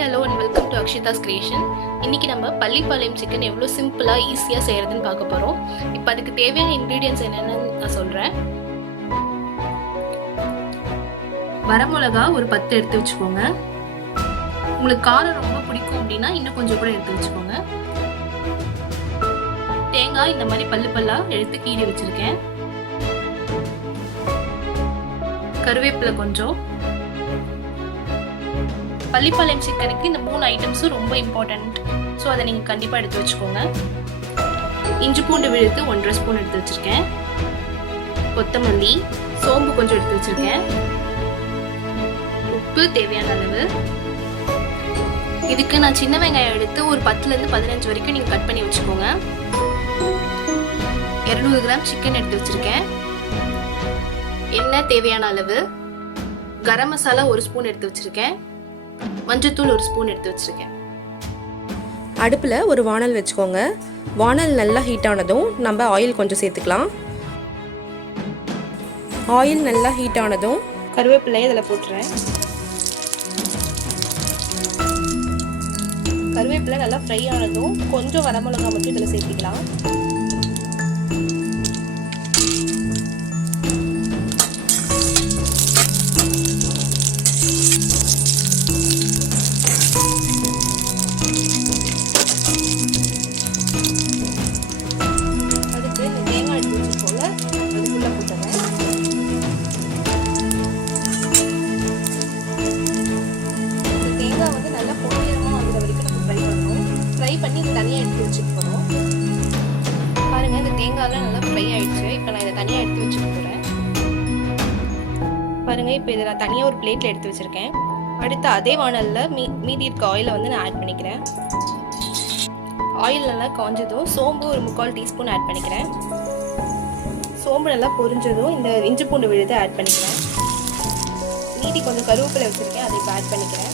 hello and welcome to Akshita's Creation. இன்னைக்கு நம்ம Pallipalayam chicken எவ்வளோ சிம்பிளா ஈஸியா செய்யறதுன்னு பார்க்க போறோம். இப்போ அதுக்கு தேவையான இன்கிரிடியன்ட்ஸ் என்னன்னு நான் சொல்றேன். வரமிளகா ஒரு 10 எடுத்து வச்சுக்கோங்க. உங்களுக்கு காரம் ரொம்ப பிடிக்கும் அப்படின்னா இன்னும் கொஞ்சம் கூட எடுத்து வச்சுக்கோங்க. தேங்காய் இந்த மாதிரி பல்லு பல்லா எடுத்து கீறி வச்சிருக்கேன். கருவேப்பிலை கொஞ்சம். பள்ளிப்பாளையம் சிக்கனுக்கு இந்த 3 ஐட்டம்ஸும் ரொம்ப இம்பார்ட்டன்ட். ஸோ அதை நீங்கள் கண்டிப்பாக எடுத்து வச்சுக்கோங்க. இஞ்சி பூண்டு விழுத்து 1.5 ஸ்பூன் எடுத்து வச்சுருக்கேன். கொத்தமல்லி, சோம்பு கொஞ்சம் எடுத்து வச்சுருக்கேன். உப்பு தேவையான அளவு. இதுக்கு நான் சின்ன வெங்காயம் எடுத்து ஒரு 10லேருந்து 15 வரைக்கும் நீங்கள் கட் பண்ணி வச்சுக்கோங்க. 200 கிராம் சிக்கன் எடுத்து வச்சுருக்கேன். எண்ணெய் தேவையான அளவு. கரம் மசாலா 1 ஸ்பூன் எடுத்து வச்சுருக்கேன். மஞ்சத்தூள் 1 ஸ்பூன் எடுத்து வச்சுருக்கேன். அடுப்பில் ஒரு வானல் வச்சுக்கோங்க. வானல் நல்லா ஹீட் ஆனதும் நம்ம ஆயில் கொஞ்சம் சேர்த்துக்கலாம். ஆயில் நல்லா ஹீட் ஆனதும் கருவேப்பிலையை இதில் போட்டுறேன். கருவேப்பிலை நல்லா ஃப்ரை ஆனதும் கொஞ்சம் வரமிளகா மட்டும் இதில் சேர்த்துக்கலாம். தனியாக எடுத்து வச்சுக்க போகிறோம். பாருங்கள், இந்த தேங்காயெலாம் நல்லா ஃப்ரை ஆகிடுச்சு. இப்போ நான் இதை தனியாக எடுத்து வச்சுக்க போகிறேன். பாருங்கள், இப்போ இதை நான் தனியாக ஒரு பிளேட்டில் எடுத்து வச்சுருக்கேன். அடுத்து அதே வானலில் மீதி இருக்க ஆயிலை வந்து நான் ஆட் பண்ணிக்கிறேன். ஆயில் நல்லா காஞ்சதும் சோம்பு ஒரு 3/4 டீஸ்பூன் ஆட் பண்ணிக்கிறேன். சோம்பு நல்லா பொரிஞ்சதும் இந்த இஞ்சி பூண்டு விழுதை ஆட் பண்ணிக்கிறேன். மீதி கொஞ்சம் கருவேப்பிலை வச்சுருக்கேன், அதை இப்போ ஆட் பண்ணிக்கிறேன்.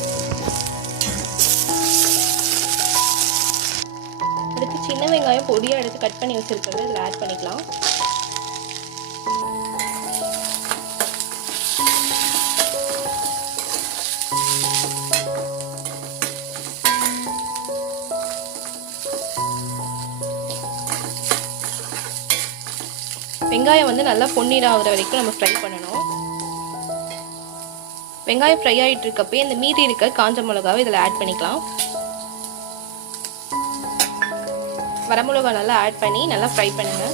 அடுத்து சின்ன வெங்காயம் பொடியாக எடுத்து கட் பண்ணி வச்சுருக்கிறது இதில் ஆட் பண்ணிக்கலாம். வெங்காயம் வந்து நல்லா பொன்னிறம் ஆகுற வரைக்கும் நம்ம ஃப்ரை பண்ணணும். வெங்காயம் ஃப்ரை ஆகிட்டு இருக்கப்போ இந்த மீதி இருக்க காஞ்ச மிளகாவை இதில் ஆட் பண்ணிக்கலாம். வரமிளகா நல்லா ஆட் பண்ணி நல்லா ஃப்ரை பண்ணுங்கள்.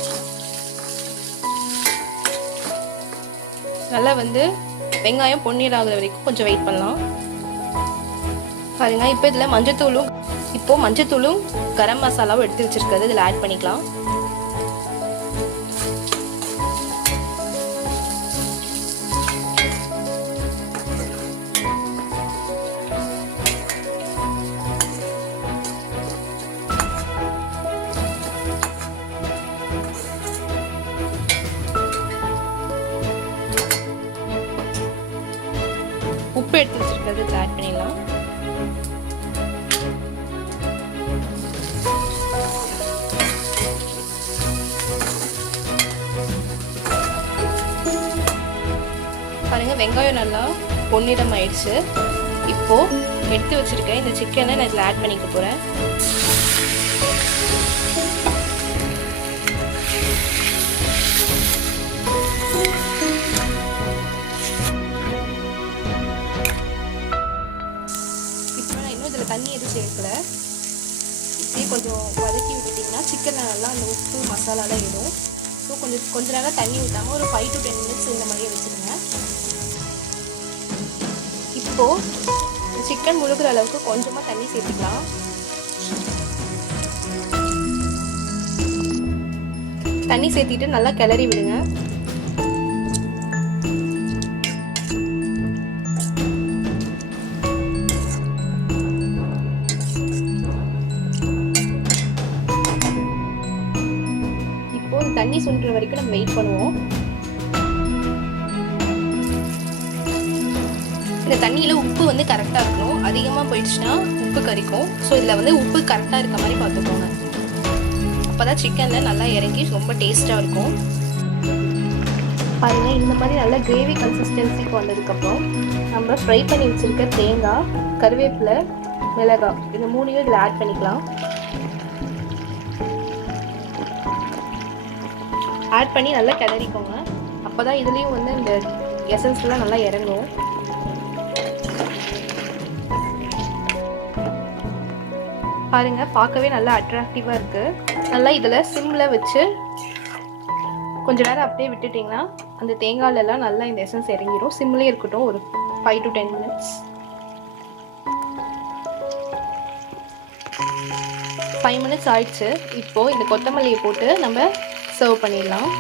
நல்லா வந்து வெங்காயம் பொன்னிறம் ஆகுற வரைக்கும் கொஞ்சம் வெயிட் பண்ணலாம். பாருங்க, இப்போ இதில் மஞ்சத்தூளும் கரம் மசாலாவும் எடுத்து வச்சிருக்கிறது இதில் ஆட் பண்ணிக்கலாம். உப்பு எடுத்து வச்சிருக்கிறது இதில் ஆட் பண்ணிடலாம். பாருங்க, வெங்காயம் நல்லா பொன்னிறம் ஆயிடுச்சு. இப்போ எடுத்து வச்சிருக்கேன் இந்த சிக்கனை நான் இதில் ஆட் பண்ணிக்க போறேன். தண்ணி எதுவும் சேர்க்கல. இப்படியே கொஞ்சம் வதக்கி விட்டுட்டிங்கன்னா சிக்கனில் நல்லா அந்த உப்பு மசாலாலாம் இடும். ஸோ கொஞ்ச நேரம் தண்ணி ஊற்றாமல் ஒரு 5 to 10 minutes இந்த மாதிரியே வச்சுருங்க. இப்போது சிக்கன் முழுகிற அளவுக்கு கொஞ்சமாக தண்ணி சேர்த்துக்கலாம். தண்ணி சேர்த்திட்டு நல்லா கிளறி விடுங்க. தண்ணி சுண்டுற வரைக்கும் நம்ம வெயிட் பண்ணுவோம். இந்த தண்ணியில் உப்பு வந்து கரெக்டாக இருக்கணும். அதிகமாக போயிடுச்சுன்னா உப்பு கறிக்கும். ஸோ இதில் வந்து உப்பு கரெக்டாக இருக்க மாதிரி பார்த்துக்கோங்க. அப்போ தான் சிக்கனில் நல்லா இறங்கி ரொம்ப டேஸ்ட்டாக இருக்கும். பாருங்கள், இந்த மாதிரி நல்லா கிரேவி கன்சிஸ்டன்சிக்கு வந்ததுக்கப்புறம் நம்ம ஃப்ரை பண்ணி வச்சுருக்க தேங்காய், கருவேப்பிலை, மிளகாய் இந்த மூணையும் இதில் ஆட் பண்ணிக்கலாம். ஆட் பண்ணி நல்லா கிளறிக்கோங்க. அப்போ தான் இதுலேயும் வந்து இந்த எசன்ஸ்லாம் நல்லா இறங்கும். பாருங்கள், பார்க்கவே நல்லா அட்ராக்டிவாக இருக்குது. நல்லா இதில் சிம்மில் வச்சு கொஞ்ச நேரம் அப்படியே விட்டுட்டிங்கன்னா அந்த தேங்காயிலலாம் நல்லா இந்த எசன்ஸ் இறங்கிடும். சிம்லேயே இருக்கட்டும் ஒரு 5 to 10 minutes. 5 minutes ஆயிடுச்சு. இப்போது இந்த கொத்தமல்லியை போட்டு நம்ம சர்வ் பண்ணிடலாம்.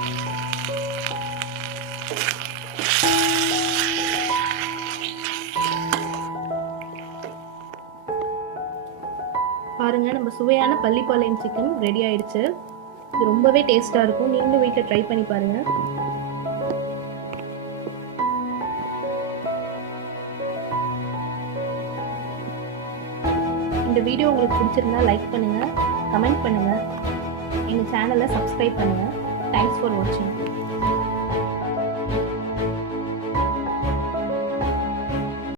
பாருங்கள், நம்ம சுவையான பள்ளிப்பாளையம் சிக்கன் ரெடி ஆயிடுச்சு. இது ரொம்பவே டேஸ்ட்டாக இருக்கும். நீங்களும் வீட்டில் ட்ரை பண்ணி பாருங்கள். இந்த வீடியோ உங்களுக்கு பிடிச்சிருந்தா லைக் பண்ணுங்கள், கமெண்ட் பண்ணுங்கள், எங்கள் சேனலை சப்ஸ்கிரைப் பண்ணுங்கள். தேங்க்ஸ் ஃபார் வாட்சிங்.